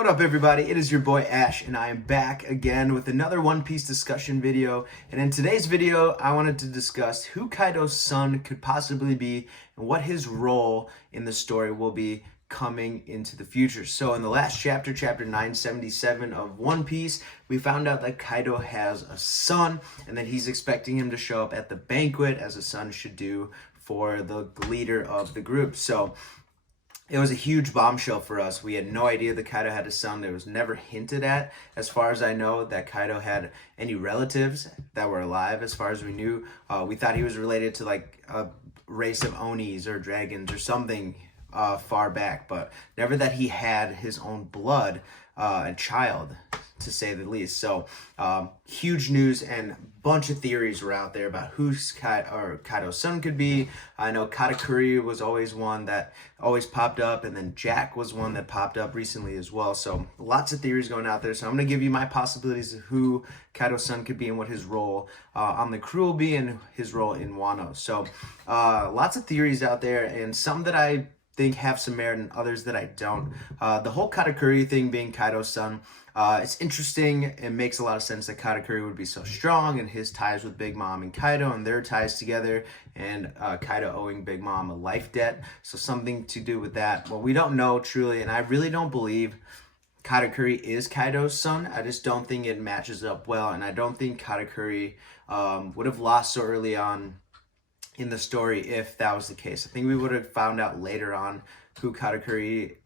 What up, everybody? It is your boy Ash, and I am back again with another One Piece discussion video. And in today's video, I wanted to discuss who Kaido's son could possibly be and what his role in the story will be coming into the future. So in the last chapter, chapter 977 of One Piece, we found out that Kaido has a son and that he's expecting him to show up at the banquet, as a son should do for the leader of the group. So it was a huge bombshell for us. We had no idea that Kaido had a son. It was never hinted at, as far as I know, that Kaido had any relatives that were alive, as far as we knew. We thought he was related to like a race of Onis or dragons or something far back, but never that he had his own blood, a child, to say the least. So huge news, and a bunch of theories were out there about who Kaido's son could be. I know Katakuri was always one that always popped up, and then Jack was one that popped up recently as well. So lots of theories going out there. So I'm going to give you my possibilities of who Kaido's son could be and what his role on the crew will be and his role in Wano. So lots of theories out there, and some that I think have some merit and others that I don't. The whole Katakuri thing being Kaido's son, it's interesting. It makes a lot of sense that Katakuri would be so strong, and his ties with Big Mom and Kaido and their ties together, and Kaido owing Big Mom a life debt. So something to do with that. Well, we don't know truly, and I really don't believe Katakuri is Kaido's son. I just don't think it matches up well, and I don't think Katakuri would have lost so early on in the story if that was the case. I think we would have found out later on who Katakuri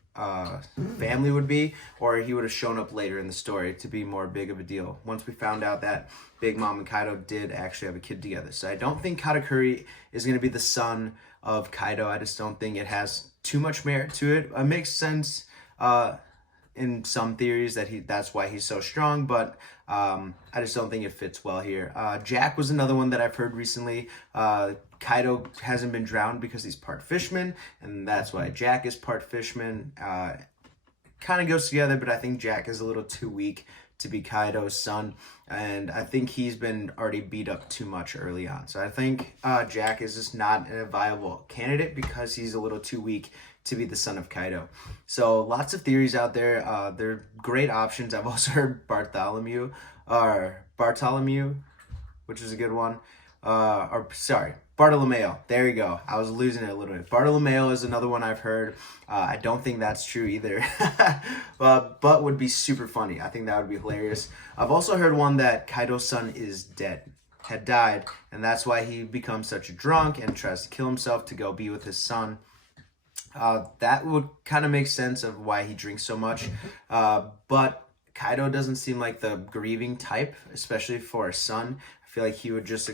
family would be, or he would have shown up later in the story to be more big of a deal once we found out that Big Mom and Kaido did actually have a kid together. So I don't think Katakuri is going to be the son of Kaido. I just don't think it has too much merit to it. It makes sense in some theories that that's why he's so strong, but I just don't think it fits well here. Jack was another one that I've heard recently. Kaido hasn't been drowned because he's part fishman, and that's why Jack is part fishman. Kind of goes together, but I think Jack is a little too weak to be Kaido's son, and I think he's been already beat up too much early on. So I think Jack is just not a viable candidate because he's a little too weak to be the son of Kaido. So lots of theories out there. They're great options. I've also heard Bartholomew, which is a good one. Bartolomeo. There you go. I was losing it a little bit. Bartolomeo is another one I've heard. I don't think that's true either, but would be super funny. I think that would be hilarious. I've also heard one that Kaido's son is had died, and that's why he becomes such a drunk and tries to kill himself to go be with his son. That would kind of make sense of why he drinks so much, but Kaido doesn't seem like the grieving type, especially for a son. I feel like he would just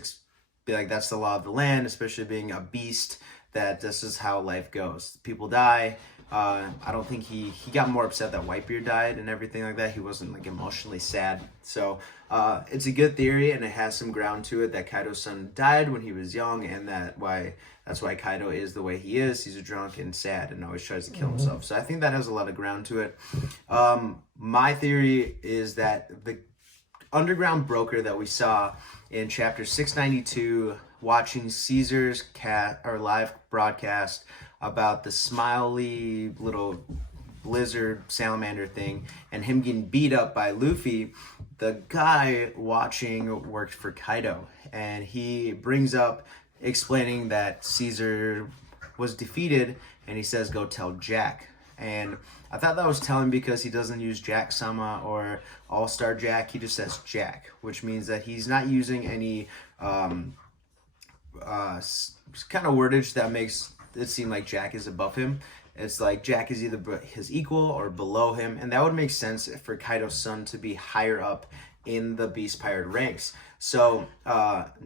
be like, that's the law of the land, especially being a beast, that this is how life goes. People die. I don't think he got more upset that Whitebeard died and everything like that. He wasn't like emotionally sad. So it's a good theory, and it has some ground to it that Kaido's son died when he was young, and that's why Kaido is the way he is. He's a drunk and sad and always tries to kill himself. So I think that has a lot of ground to it. My theory is that the underground broker that we saw in chapter 692, watching Caesar's live broadcast about the smiley little lizard salamander thing and him getting beat up by Luffy, the guy watching worked for Kaido, and he brings up explaining that Caesar was defeated, and he says, go tell Jack. And I thought that was telling because he doesn't use Jack-sama or All-Star Jack. He just says Jack, which means that he's not using any kind of wordage that makes it seem like Jack is above him. It's like Jack is either his equal or below him, and that would make sense for Kaido's son to be higher up in the Beast Pirate ranks. So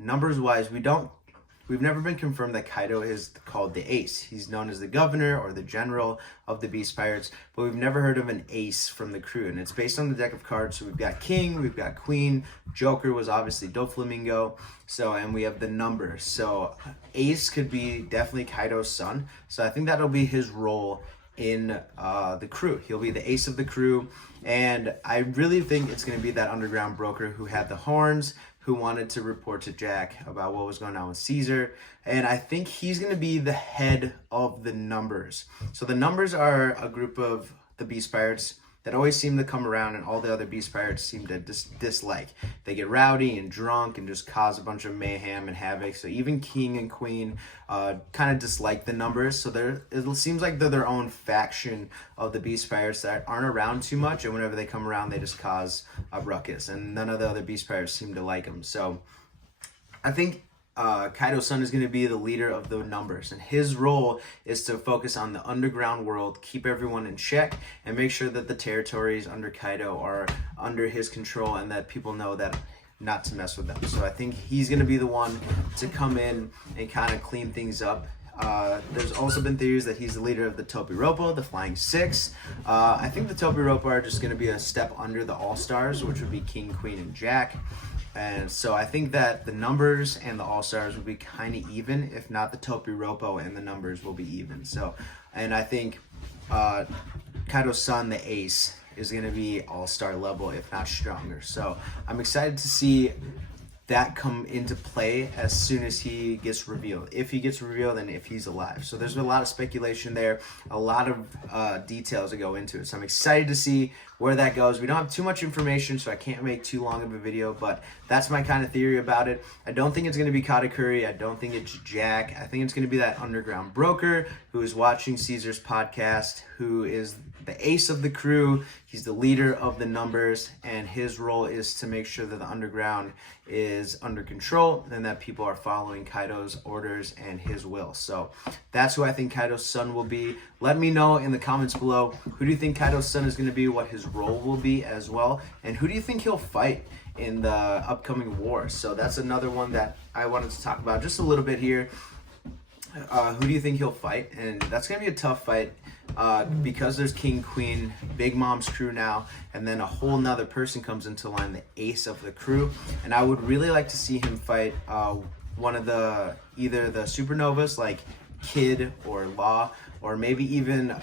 numbers-wise, we've never been confirmed that Kaido is called the ace. He's known as the governor or the general of the Beast Pirates, but we've never heard of an ace from the crew, and it's based on the deck of cards. So we've got king, we've got queen, Joker was obviously Doflamingo, and we have the numbers. So ace could be definitely Kaido's son. So I think that'll be his role in the crew. He'll be the ace of the crew, and I really think it's going to be that underground broker who had the horns, who wanted to report to Jack about what was going on with Caesar. And I think he's going to be the head of the numbers. So the numbers are a group of the Beast Pirates that always seem to come around and all the other Beast Pirates seem to dislike. They get rowdy and drunk and just cause a bunch of mayhem and havoc. So even King and Queen kind of dislike the numbers. So it seems like they're their own faction of the Beast Pirates that aren't around too much. And whenever they come around, they just cause a ruckus. And none of the other Beast Pirates seem to like them. So I think Kaido's son is going to be the leader of the numbers, and his role is to focus on the underground world, keep everyone in check, and make sure that the territories under Kaido are under his control and that people know that not to mess with them. So I think he's going to be the one to come in and kind of clean things up. There's also been theories that he's the leader of the Topiropo, the Flying Six. I think the Topiropo are just going to be a step under the All-Stars, which would be King, Queen, and Jack. And so I think that the numbers and the All-Stars will be kind of even, if not the Topiropo and the numbers will be even. So, and I think Kaido's son, the Ace, is going to be All-Star level, if not stronger. So I'm excited to see that come into play as soon as he gets revealed. If he gets revealed and if he's alive. So there's been a lot of speculation there, a lot of details that go into it. So I'm excited to see where that goes. We don't have too much information, so I can't make too long of a video, but that's my kind of theory about it. I don't think it's going to be Katakuri. I don't think it's Jack. I think it's going to be that underground broker who is watching Caesar's podcast, who is the ace of the crew. He's the leader of the numbers, and his role is to make sure that the underground is under control and that people are following Kaido's orders and his will. So that's who I think Kaido's son will be. Let me know in the comments below, who do you think Kaido's son is going to be, what his role will be as well, and who do you think he'll fight in the upcoming war? So that's another one that I wanted to talk about just a little bit here. Who do you think he'll fight? And that's going to be a tough fight because there's King, Queen, Big Mom's crew now, and then a whole nother person comes into line, the ace of the crew. And I would really like to see him fight one of either the supernovas like Kid or Law, or maybe even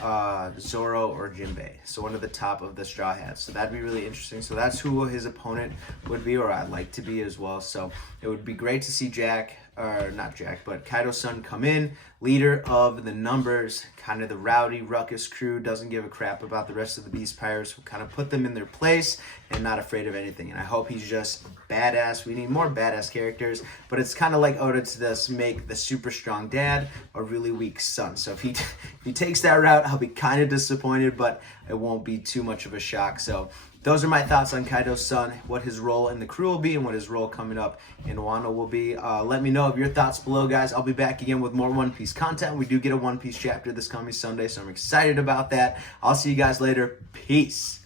Zoro or Jinbei. So one of the top of the Straw Hats. So that'd be really interesting. So that's who his opponent would be, or I'd like to be as well. So it would be great to see Jack, or not Jack, but Kaido's son come in, leader of the numbers, kind of the rowdy ruckus crew, doesn't give a crap about the rest of the Beast Pirates, will kind of put them in their place and not afraid of anything. And I hope he's just badass. We need more badass characters, but it's kind of like Oda to just make the super strong dad a really weak son. So if he takes that route, I'll be kind of disappointed, but it won't be too much of a shock. So those are my thoughts on Kaido's son, what his role in the crew will be, and what his role coming up in Wano will be. Let me know of your thoughts below, guys. I'll be back again with more One Piece content. We do get a One Piece chapter this coming Sunday, so I'm excited about that. I'll see you guys later. Peace.